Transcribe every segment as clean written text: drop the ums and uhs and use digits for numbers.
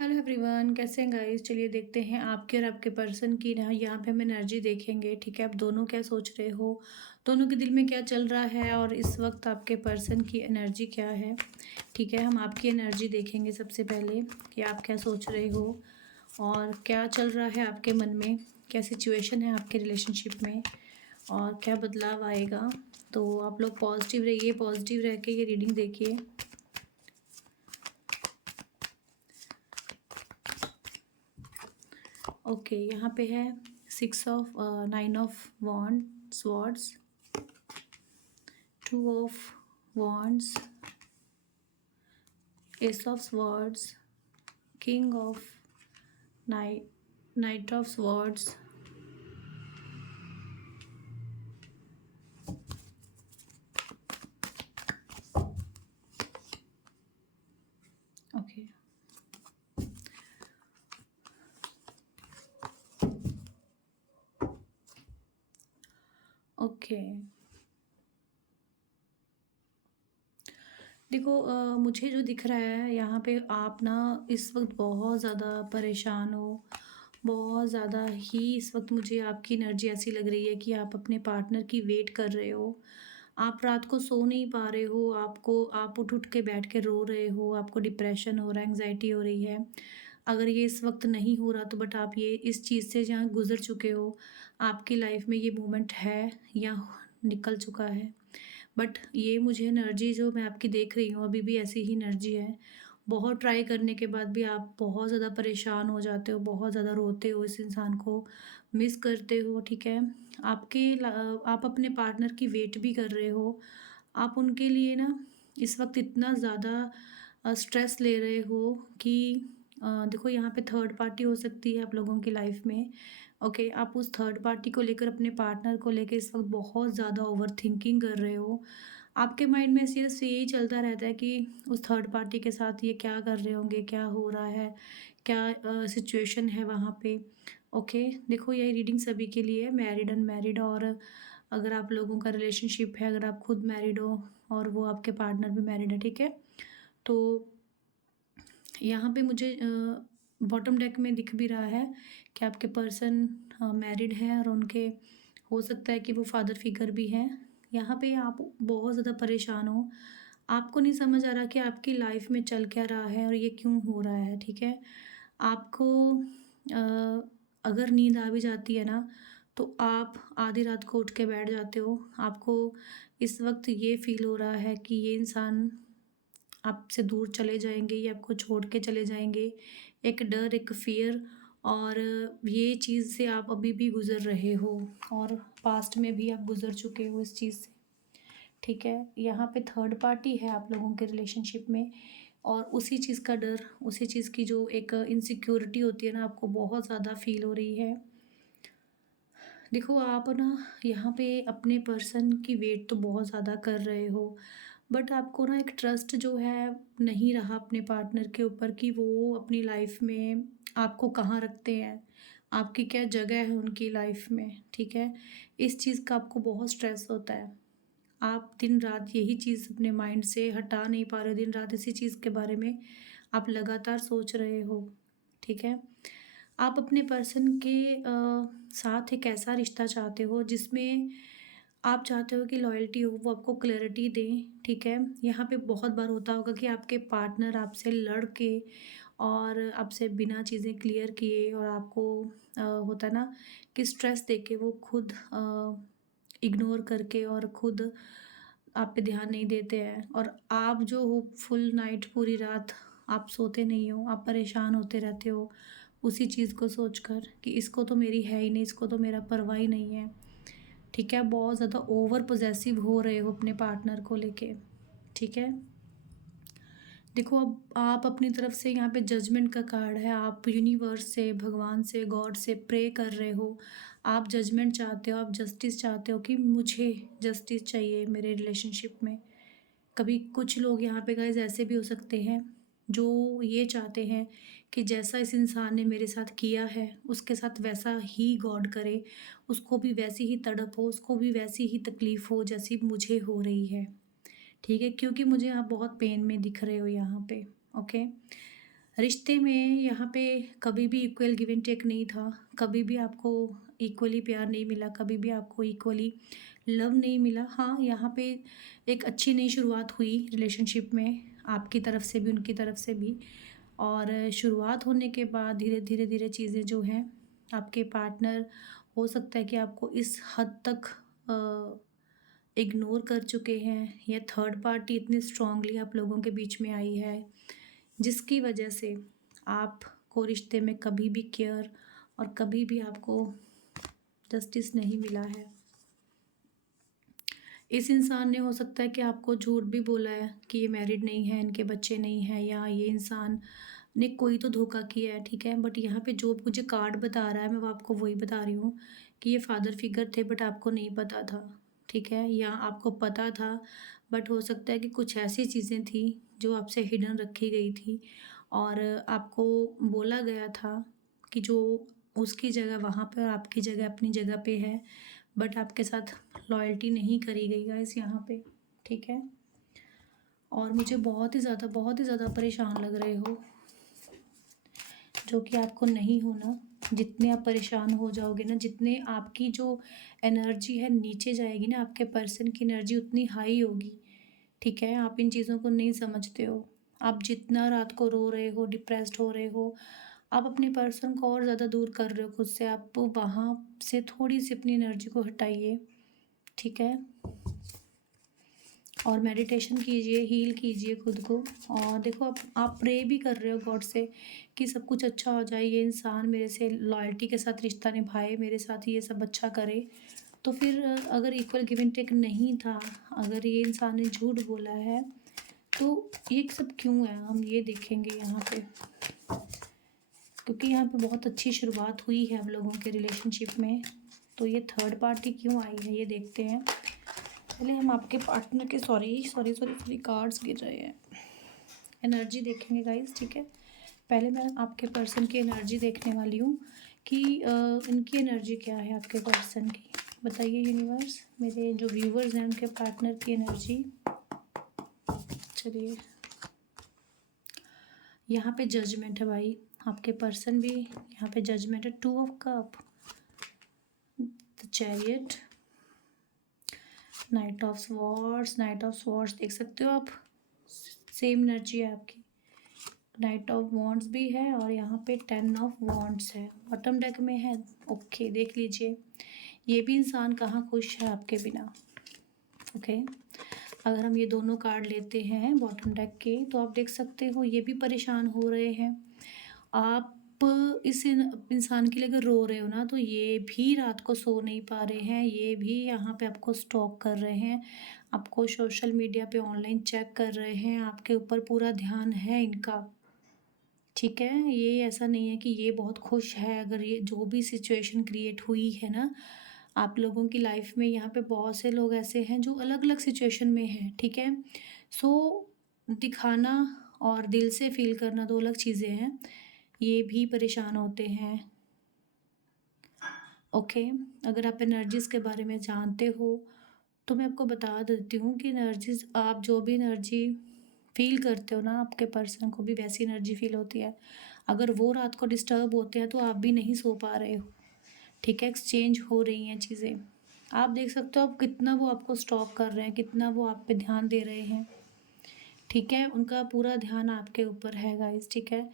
Hello everyone, कैसे हैं guys. चलिए देखते हैं आपके और आपके पर्सन की ना यहाँ पे हम एनर्जी देखेंगे। ठीक है, आप दोनों क्या सोच रहे हो, दोनों के दिल में क्या चल रहा है और इस वक्त आपके पर्सन की एनर्जी क्या है। ठीक है, हम आपकी एनर्जी देखेंगे सबसे पहले कि आप क्या सोच रहे हो और क्या चल रहा है आपके मन में, क्या सिचुएशन है आपके रिलेशनशिप में और क्या बदलाव आएगा। तो आप लोग पॉजिटिव रहिए, पॉजिटिव रह के ये रीडिंग देखिए। ओके, यहाँ पे है 9 of swords, 2 of wands, S of swords, king of night of swords. Okay, okay. देखो, मुझे जो दिख रहा है यहाँ पे, आप ना इस वक्त बहुत ज़्यादा परेशान हो, बहुत ज़्यादा ही इस वक्त मुझे आपकी एनर्जी ऐसी लग रही है कि आप अपने पार्टनर की वेट कर रहे हो। आप रात को सो नहीं पा रहे हो, आप उठ उठ के बैठ के रो रहे हो, आपको डिप्रेशन हो रहा है, एंग्जाइटी हो रही है। अगर ये इस वक्त नहीं हो रहा तो बट आप ये इस चीज़ से जहाँ गुजर चुके हो, आपकी लाइफ में ये मोमेंट है या निकल चुका है। बट ये मुझे एनर्जी जो मैं आपकी देख रही हूँ, अभी भी ऐसी ही एनर्जी है। बहुत ट्राई करने के बाद भी आप बहुत ज़्यादा परेशान हो जाते हो, बहुत ज़्यादा रोते हो, इस इंसान को मिस करते हो। ठीक है, आप अपने पार्टनर की वेट भी कर रहे हो। आप उनके लिए ना इस वक्त इतना ज़्यादा स्ट्रेस ले रहे हो कि देखो, यहाँ पे थर्ड पार्टी हो सकती है आप लोगों की लाइफ में। ओके, आप उस थर्ड पार्टी को लेकर, अपने पार्टनर को लेकर इस वक्त बहुत ज़्यादा ओवर थिंकिंग कर रहे हो। आपके माइंड में सिर्फ यही चलता रहता है कि उस थर्ड पार्टी के साथ ये क्या कर रहे होंगे, क्या हो रहा है, क्या सिचुएशन है वहाँ पे। ओके, देखो, ये रीडिंग सभी के लिए है, मैरिड अनमैरिड। और अगर आप लोगों का रिलेशनशिप है, अगर आप खुद मैरिड हो और वो आपके पार्टनर भी मैरिड है, ठीक है, तो यहाँ पे मुझे बॉटम डेक में दिख भी रहा है कि आपके पर्सन मैरिड हैं और उनके हो सकता है कि वो फादर फिगर भी हैं। यहाँ पे आप बहुत ज़्यादा परेशान हो, आपको नहीं समझ आ रहा कि आपकी लाइफ में चल क्या रहा है और ये क्यों हो रहा है। ठीक है, आपको अगर नींद आ भी जाती है ना, तो आप आधी रात को उठ के बैठ जाते हो। आपको इस वक्त ये फील हो रहा है कि ये इंसान आपसे दूर चले जाएँगे या आपको छोड़ के चले जाएँगे। एक डर, एक फ़ियर, और ये चीज़ से आप अभी भी गुज़र रहे हो और पास्ट में भी आप गुज़र चुके हो इस चीज़ से। ठीक है, यहाँ पे थर्ड पार्टी है आप लोगों के रिलेशनशिप में और उसी चीज़ का डर, उसी चीज़ की जो एक इनसिक्योरिटी होती है ना, आपको बहुत ज़्यादा फ़ील हो रही है। देखो, आप ना यहाँ पे अपने पर्सन की वेट तो बहुत ज़्यादा कर रहे हो, बट आपको ना एक ट्रस्ट जो है नहीं रहा अपने पार्टनर के ऊपर कि वो अपनी लाइफ में आपको कहाँ रखते हैं, आपकी क्या जगह है उनकी लाइफ में। ठीक है, इस चीज़ का आपको बहुत स्ट्रेस होता है। आप दिन रात यही चीज़ अपने माइंड से हटा नहीं पा रहे हो, दिन रात इसी चीज़ के बारे में आप लगातार सोच रहे हो। ठीक है, आप अपने पर्सन के साथ एक ऐसा रिश्ता चाहते हो जिसमें आप चाहते हो कि लॉयल्टी हो, वो आपको क्लैरिटी दें। ठीक है, यहाँ पे बहुत बार होता होगा कि आपके पार्टनर आपसे लड़ के और आपसे बिना चीज़ें क्लियर किए और आपको होता है ना कि स्ट्रेस देके वो खुद इग्नोर करके और खुद आप पे ध्यान नहीं देते हैं, और आप जो हो फुल नाइट, पूरी रात आप सोते नहीं हो, आप परेशान होते रहते हो उसी चीज़ को सोचकर कि इसको तो मेरी है ही नहीं, इसको तो मेरा परवाह ही नहीं है। ठीक है, बहुत ज़्यादा ओवर पॉसेसिव हो रहे हो अपने पार्टनर को लेके। ठीक है, देखो, अब आप अपनी तरफ से यहाँ पे जजमेंट का कार्ड है, आप यूनिवर्स से, भगवान से, गॉड से प्रे कर रहे हो। आप जजमेंट चाहते हो, आप जस्टिस चाहते हो कि मुझे जस्टिस चाहिए मेरे रिलेशनशिप में। कभी कुछ लोग यहाँ पे गाइस ऐसे भी हो सकते हैं जो ये चाहते हैं कि जैसा इस इंसान ने मेरे साथ किया है, उसके साथ वैसा ही गॉड करे, उसको भी वैसी ही तड़प हो, उसको भी वैसी ही तकलीफ़ हो जैसी मुझे हो रही है। ठीक है, क्योंकि मुझे आप बहुत पेन में दिख रहे हो यहाँ पे। ओके, रिश्ते में यहाँ पे कभी भी इक्वल गिव एंड टेक नहीं था, कभी भी आपको इक्वली प्यार नहीं मिला, कभी भी आपको इक्वली लव नहीं मिला। हाँ, यहाँ पे एक अच्छी नई शुरुआत हुई रिलेशनशिप में, आपकी तरफ से भी, उनकी तरफ से भी। और शुरुआत होने के बाद धीरे चीज़ें जो हैं, आपके पार्टनर हो सकता है कि आपको इस हद तक इग्नोर कर चुके हैं, या थर्ड पार्टी इतनी स्ट्रांगली आप लोगों के बीच में आई है, जिसकी वजह से आपको रिश्ते में कभी भी केयर और कभी भी आपको जस्टिस नहीं मिला है। इस इंसान ने हो सकता है कि आपको झूठ भी बोला है कि ये मैरिड नहीं है, इनके बच्चे नहीं हैं, या ये इंसान ने कोई तो धोखा किया है, ठीक है। बट यहाँ पे जो मुझे कार्ड बता रहा है, मैं वो आपको वही बता रही हूँ कि ये फादर फिगर थे, बट आपको नहीं पता था, ठीक है। या आपको पता था, बट हो सकता है कि कुछ ऐसी चीज़ें थी जो आपसे हिडन रखी गई थी, और आपको बोला गया था कि जो उसकी जगह वहाँ पे और आपकी जगह अपनी जगह पे है, बट आपके साथ लॉयल्टी नहीं करी गई गाइस यहाँ पे, ठीक है। और मुझे बहुत ही ज़्यादा परेशान लग रहे हो, जो कि आपको नहीं होना। जितने आप परेशान हो जाओगे ना, जितने आपकी जो एनर्जी है नीचे जाएगी ना, आपके पर्सन की एनर्जी उतनी हाई होगी, ठीक है। आप इन चीज़ों को नहीं समझते हो। आप जितना रात को रो रहे हो, डिप्रेस्ड हो रहे हो, आप अपने पर्सन को और ज़्यादा दूर कर रहे हो खुद से। आप वहाँ से थोड़ी सी अपनी एनर्जी को हटाइए, ठीक है। और मेडिटेशन कीजिए, हील कीजिए खुद को। और देखो, आप प्रे भी कर रहे हो गॉड से कि सब कुछ अच्छा हो जाए, ये इंसान मेरे से लॉयल्टी के साथ रिश्ता निभाए, मेरे साथ ये सब अच्छा करे। तो फिर अगर इक्वल गिव एंड टेक नहीं था, अगर ये इंसान ने झूठ बोला है, तो ये सब क्यों है, हम ये देखेंगे यहाँ पे। क्योंकि यहाँ पे बहुत अच्छी शुरुआत हुई है हम लोगों के रिलेशनशिप में, तो ये थर्ड पार्टी क्यों आई है, ये देखते हैं। पहले हम आपके पार्टनर के सॉरी कार्ड्स गिर रहे हैं, एनर्जी देखेंगे गाइस, ठीक है। पहले मैं आपके पर्सन की एनर्जी देखने वाली हूँ कि इनकी एनर्जी क्या है आपके पर्सन की। बताइए यूनिवर्स, मेरे जो व्यूवर्स हैं उनके पार्टनर की एनर्जी। चलिए, यहाँ पे जजमेंट है भाई, आपके पर्सन भी यहाँ पे जजमेंट है। 2 of cup, the chariot, night of swords देख सकते हो आप, सेम एनर्जी है आपकी। नाइट ऑफ वॉन्ड्स भी है, और यहाँ पे 10 ऑफ वॉन्ड्स है, बॉटम डेक में है। ओके, देख लीजिए, ये भी इंसान कहाँ खुश है आपके बिना। ओके, अगर हम ये दोनों कार्ड लेते हैं बॉटम डेक के, तो आप देख सकते हो ये भी परेशान हो रहे हैं। आप इस इंसान के लिए अगर रो रहे हो ना, तो ये भी रात को सो नहीं पा रहे हैं, ये भी यहाँ पे आपको स्टॉक कर रहे हैं, आपको सोशल मीडिया पे ऑनलाइन चेक कर रहे हैं, आपके ऊपर पूरा ध्यान है इनका, ठीक है। ये ऐसा नहीं है कि ये बहुत खुश है। अगर ये जो भी सिचुएशन क्रिएट हुई है ना आप लोगों की लाइफ में, यहाँ पे बहुत से लोग ऐसे हैं जो अलग अलग सिचुएशन में हैं, ठीक है। सो दिखाना और दिल से फील करना दो अलग चीज़ें हैं, ये भी परेशान होते हैं। ओके, अगर आप एनर्जीज़ के बारे में जानते हो तो मैं आपको बता देती हूँ कि एनर्जीज़, आप जो भी एनर्जी फील करते हो ना, आपके पर्सन को भी वैसी एनर्जी फील होती है। अगर वो रात को डिस्टर्ब होते हैं तो आप भी नहीं सो पा रहे हो, ठीक है। एक्सचेंज हो रही हैं चीज़ें, आप देख सकते हो आप कितना वो आपको स्टॉक कर रहे हैं, कितना वो आप पे ध्यान दे रहे हैं, ठीक है। उनका पूरा ध्यान आपके ऊपर है गाइस, ठीक है।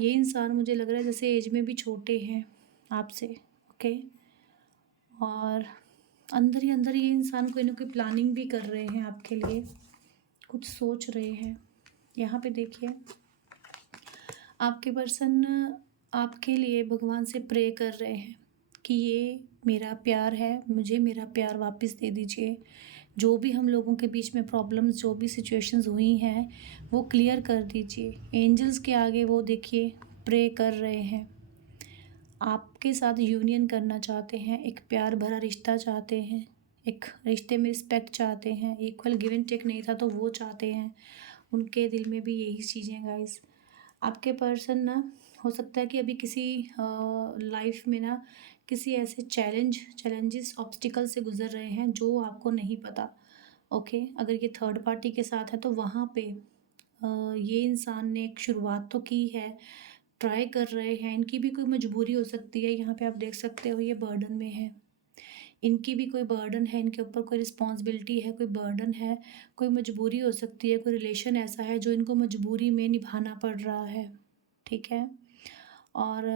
ये इंसान मुझे लग रहा है जैसे एज में भी छोटे हैं आपसे, ओके। और अंदर ही अंदर ये इंसान कोई ना कोई प्लानिंग भी कर रहे हैं आपके लिए, कुछ सोच रहे हैं। यहाँ पे देखिए, आपके पर्सन आपके लिए भगवान से प्रे कर रहे हैं कि ये मेरा प्यार है, मुझे मेरा प्यार वापस दे दीजिए। जो भी हम लोगों के बीच में प्रॉब्लम्स, जो भी सिचुएशंस हुई हैं, वो क्लियर कर दीजिए। एंजल्स के आगे वो देखिए प्रे कर रहे हैं, आपके साथ यूनियन करना चाहते हैं, एक प्यार भरा रिश्ता चाहते हैं, एक रिश्ते में रिस्पेक्ट चाहते हैं। इक्वल गिव एंड टेक नहीं था तो वो चाहते हैं, उनके दिल में भी यही चीज़ें गाइस। आपके पर्सन ना, हो सकता है कि अभी किसी लाइफ में ना किसी ऐसे चैलेंजेस ऑब्स्टिकल से गुजर रहे हैं जो आपको नहीं पता, ओके। अगर ये थर्ड पार्टी के साथ है तो वहाँ पे ये इंसान ने एक शुरुआत तो की है, ट्राई कर रहे हैं, इनकी भी कोई मजबूरी हो सकती है। यहाँ पे आप देख सकते हो ये बर्डन में है, इनकी भी कोई बर्डन है, इनके ऊपर कोई रिस्पॉन्सिबिलिटी है, कोई बर्डन है, कोई मजबूरी हो सकती है, कोई रिलेशन ऐसा है जो इनको मजबूरी में निभाना पड़ रहा है, ठीक है। और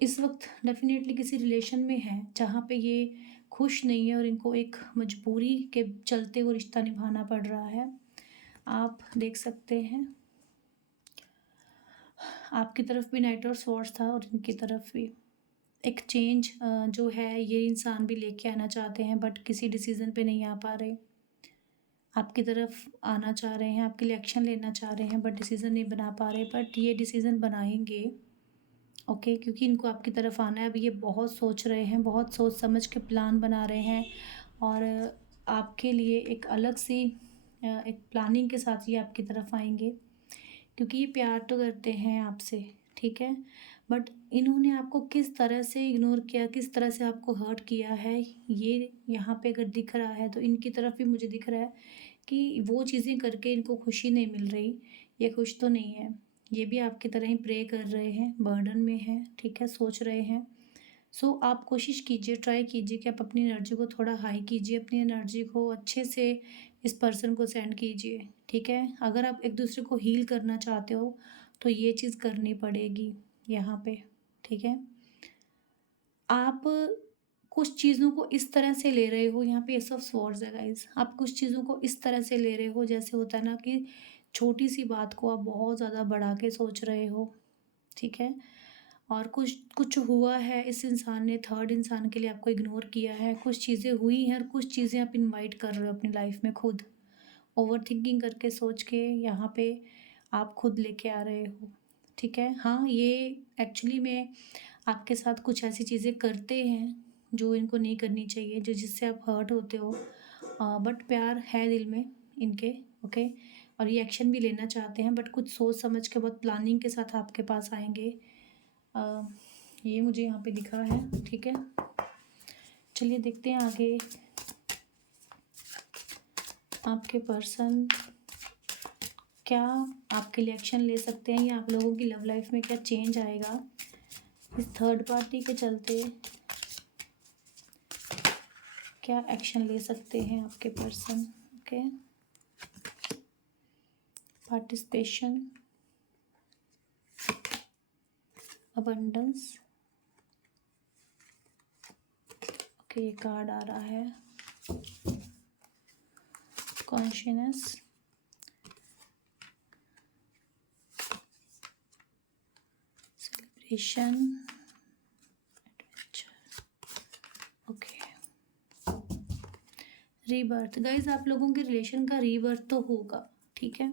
इस वक्त डेफिनेटली किसी रिलेशन में है जहाँ पे ये खुश नहीं है और इनको एक मजबूरी के चलते वो रिश्ता निभाना पड़ रहा है। आप देख सकते हैं आपकी तरफ भी नाइट ऑफ स्वॉर्ड्स था और इनकी तरफ भी एक चेंज जो है ये इंसान भी लेके आना चाहते हैं, बट किसी डिसीज़न पे नहीं आ पा रहे। आपकी तरफ आना चाह रहे हैं, आपके लिए एक्शन लेना चाह रहे हैं, बट डिसीज़न नहीं बना पा रहे, बट ये डिसीज़न बनाएंगे, ओके, क्योंकि इनको आपकी तरफ आना है। अभी ये बहुत सोच रहे हैं, बहुत सोच समझ के प्लान बना रहे हैं और आपके लिए एक अलग सी एक प्लानिंग के साथ ये आपकी तरफ आएंगे, क्योंकि ये प्यार तो करते हैं आपसे, ठीक है। बट इन्होंने आपको किस तरह से इग्नोर किया, किस तरह से आपको हर्ट किया है, ये यहाँ पे अगर दिख रहा है तो इनकी तरफ भी मुझे दिख रहा है कि वो चीज़ें करके इनको खुशी नहीं मिल रही, ये खुश तो नहीं है। ये भी आपकी तरह ही प्रे कर रहे हैं, बर्डन में हैं, ठीक है, सोच रहे हैं। सो आप कोशिश कीजिए, ट्राई कीजिए कि आप अपनी एनर्जी को थोड़ा हाई कीजिए, अपनी एनर्जी को अच्छे से इस पर्सन को सेंड कीजिए, ठीक है। अगर आप एक दूसरे को हील करना चाहते हो तो ये चीज़ करनी पड़ेगी यहाँ पे, ठीक है। आप कुछ चीज़ों को इस तरह से ले रहे हो, यहाँ पे एस ऑफ स्वॉर्ड्स है गाइस, आप कुछ चीज़ों को इस तरह से ले रहे हो जैसे होता है ना कि छोटी सी बात को आप बहुत ज़्यादा बढ़ा के सोच रहे हो, ठीक है। और कुछ कुछ हुआ है, इस इंसान ने थर्ड इंसान के लिए आपको इग्नोर किया है, कुछ चीज़ें हुई हैं और कुछ चीज़ें आप इनवाइट कर रहे हो अपनी लाइफ में खुद, ओवर थिंकिंग करके सोच के यहाँ पे आप खुद लेके आ रहे हो, ठीक है। हाँ, ये एक्चुअली में आपके साथ कुछ ऐसी चीज़ें करते हैं जो इनको नहीं करनी चाहिए, जो जिससे आप हर्ट होते हो, बट प्यार है दिल में इनके, ओके। और ये एक्शन भी लेना चाहते हैं, बट कुछ सोच समझ के बहुत प्लानिंग के साथ आपके पास आएंगे। अ, ये मुझे यहाँ पे दिखा है, ठीक है। चलिए देखते हैं आगे आपके पर्सन क्या आपके लिए एक्शन ले सकते हैं या आप लोगों की लव लाइफ में क्या चेंज आएगा इस थर्ड पार्टी के चलते, क्या एक्शन ले सकते हैं आपके person, okay. Participation, abundance, okay, ये कार्ड आ रहा है, consciousness, celebration, adventure, okay, rebirth. Guys आप लोगों के रिलेशन का रीबर्थ तो होगा, ठीक है।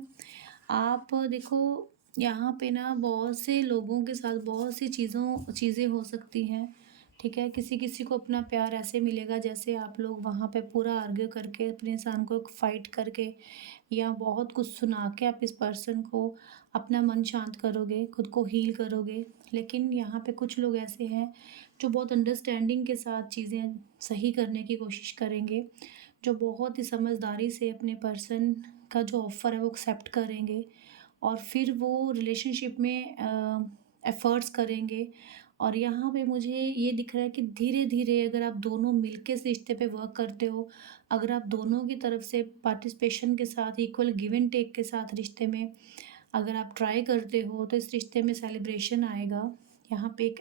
आप देखो यहाँ पे ना बहुत से लोगों के साथ बहुत सी चीज़ें हो सकती हैं, ठीक है। किसी किसी को अपना प्यार ऐसे मिलेगा जैसे आप लोग वहाँ पे पूरा आर्ग्यू करके अपने इंसान को फाइट करके या बहुत कुछ सुना के आप इस पर्सन को अपना मन शांत करोगे, खुद को हील करोगे। लेकिन यहाँ पे कुछ लोग ऐसे हैं जो बहुत अंडरस्टैंडिंग के साथ चीज़ें सही करने की कोशिश करेंगे, जो बहुत ही समझदारी से अपने पर्सन का जो ऑफ़र है वो एक्सेप्ट करेंगे और फिर वो रिलेशनशिप में एफ़र्ट्स करेंगे। और यहाँ पे मुझे ये दिख रहा है कि धीरे-धीरे अगर आप दोनों मिलके इस रिश्ते पे वर्क करते हो, अगर आप दोनों की तरफ से पार्टिसिपेशन के साथ इक्वल गिव एंड टेक के साथ रिश्ते में अगर आप ट्राई करते हो तो इस रिश्ते में सेलिब्रेशन आएगा। यहाँ पे एक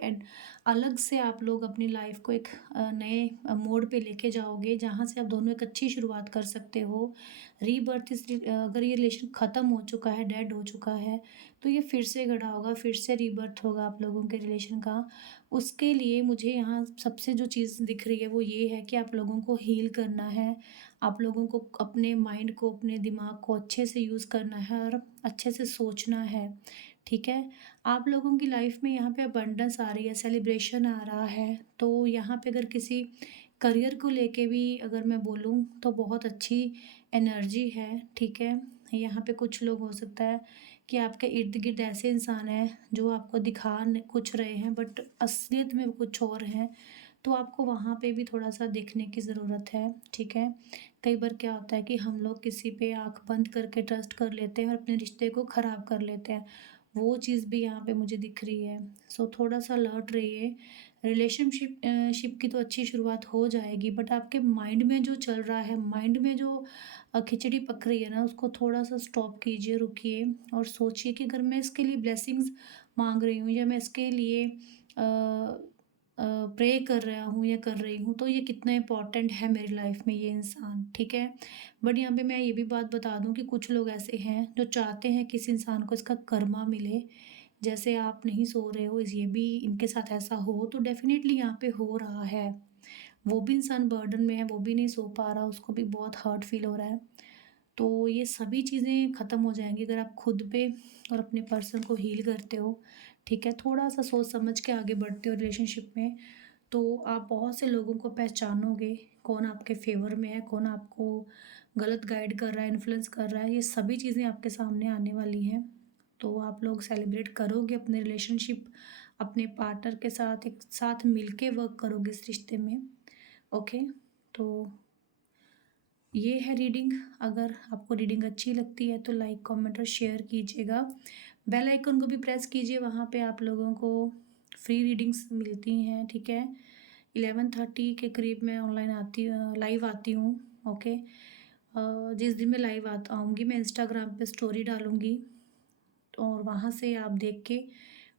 अलग से आप लोग अपनी लाइफ को एक नए मोड़ पे लेके जाओगे जहाँ से आप दोनों एक अच्छी शुरुआत कर सकते हो। रीबर्थ अगर ये रिलेशन ख़त्म हो चुका है, डेड हो चुका है, तो ये फिर से गढ़ा होगा, फिर से रीबर्थ होगा आप लोगों के रिलेशन का। उसके लिए मुझे यहाँ सबसे जो चीज़ दिख रही है वो ये है कि आप लोगों को हील करना है, आप लोगों को अपने माइंड को, अपने दिमाग को अच्छे से यूज़ करना है और अच्छे से सोचना है, ठीक है। आप लोगों की लाइफ में यहाँ पे अबंडेंस आ रही है, सेलिब्रेशन आ रहा है, तो यहाँ पे अगर किसी करियर को लेके भी अगर मैं बोलूँ तो बहुत अच्छी एनर्जी है, ठीक है। यहाँ पे कुछ लोग हो सकता है कि आपके इर्द गिर्द ऐसे इंसान हैं जो आपको दिखा कुछ रहे हैं बट असलियत में वो कुछ और हैं। तो आपको वहाँ पे भी थोड़ा-सा देखने की ज़रूरत है, ठीक है? कई बार क्या होता है कि हम लोग किसी पे आँख बंद करके ट्रस्ट कर लेते हैं और अपने रिश्ते को ख़राब कर लेते हैं। वो चीज़ भी यहाँ पे मुझे दिख रही है। सो थोड़ा-सा अलर्ट रहिए। शिप की तो अच्छी शुरुआत हो जाएगी, बट आपके माइंड में जो चल रहा है, माइंड में जो खिचड़ी पक रही है ना, उसको थोड़ा-सा स्टॉप कीजिए, रुकिए और सोचिए कि अगर मैं इसके लिए ब्लेसिंग्स माँग रही हूँ या मैं इसके लिए प्रे कर रहा हूँ या कर रही हूँ, तो ये कितना इम्पोर्टेंट है मेरी लाइफ में ये इंसान, ठीक है? बट यहाँ पे मैं ये भी बात बता दूँ कि कुछ लोग ऐसे हैं जो चाहते हैं कि इस इंसान को इसका कर्मा मिले। जैसे आप नहीं सो रहे हो, इस ये भी इनके साथ ऐसा हो, तो डेफ़िनेटली यहाँ पे हो रहा है। वो भी इंसान बर्डन में है, वो भी नहीं सो पा रहा, उसको भी बहुत हर्ट फ़ील हो रहा है। तो ये सभी चीज़ें ख़त्म हो जाएँगी अगर आप खुद पे और अपने पर्सन को हील करते हो, ठीक है? थोड़ा-सा सोच समझ के आगे बढ़ते हो रिलेशनशिप में, तो आप बहुत से लोगों को पहचानोगे, कौन आपके फ़ेवर में है, कौन आपको गलत गाइड कर रहा है, इन्फ्लुएंस कर रहा है, ये सभी चीज़ें आपके सामने आने वाली हैं। तो आप लोग सेलिब्रेट करोगे अपने रिलेशनशिप, अपने पार्टनर के साथ एक साथ मिलके वर्क करोगे इस रिश्ते में, ओके? तो ये है रीडिंग। अगर आपको रीडिंग अच्छी लगती है तो लाइक, कमेंट और शेयर कीजिएगा। बेल आइकन को भी प्रेस कीजिए, वहाँ पे आप लोगों को फ्री रीडिंग्स मिलती हैं, ठीक है? 11:30 के करीब मैं लाइव आती हूँ, ओके? जिस दिन मैं लाइव आऊँगी मैं इंस्टाग्राम पे स्टोरी डालूँगी और वहाँ से आप देख के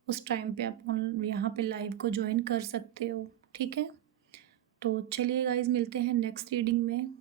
उस टाइम पे आप यहाँ पे लाइव को जॉइन कर सकते हो, ठीक है? तो चलिए गाइज़, मिलते हैं नेक्स्ट रीडिंग में।